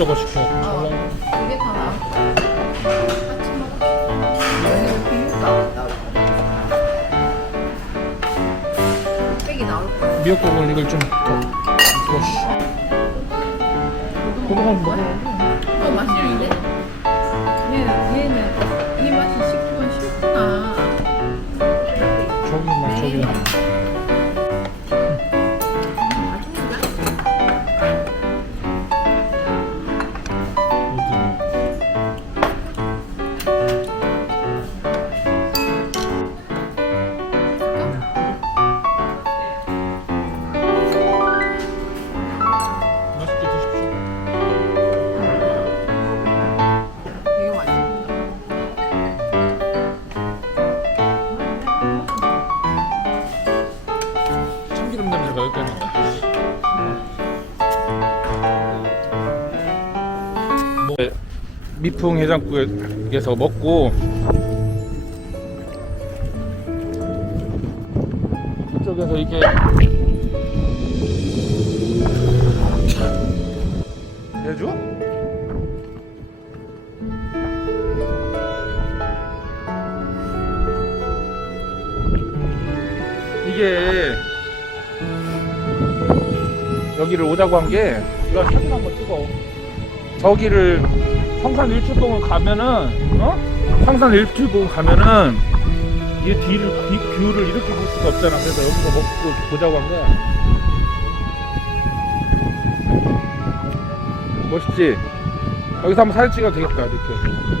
이것저것 시켜. 어, 이게 다 거야. 미역국을 이걸 좀 더. 이거 씨. 고등어 먹어. 어, 맛있는데? 얘는, 얘는 이 맛이 식구가 싫구나. 저기 막 저기. 여기까지 난다. 뭐, 미풍 해장국에서 먹고 이쪽에서 이게 해줘? 이게 여기를 오자고 한 게 이거 사진 한번 찍어 저기를 성산 일출봉을 가면은 어? 성산 일출봉 가면은 이 뒤를 뒤 뷰를 이렇게 볼 수가 없잖아 그래서 여기서 먹고 보자고 한 거야 멋있지? 여기서 한번 사진 찍어도 되겠다 이렇게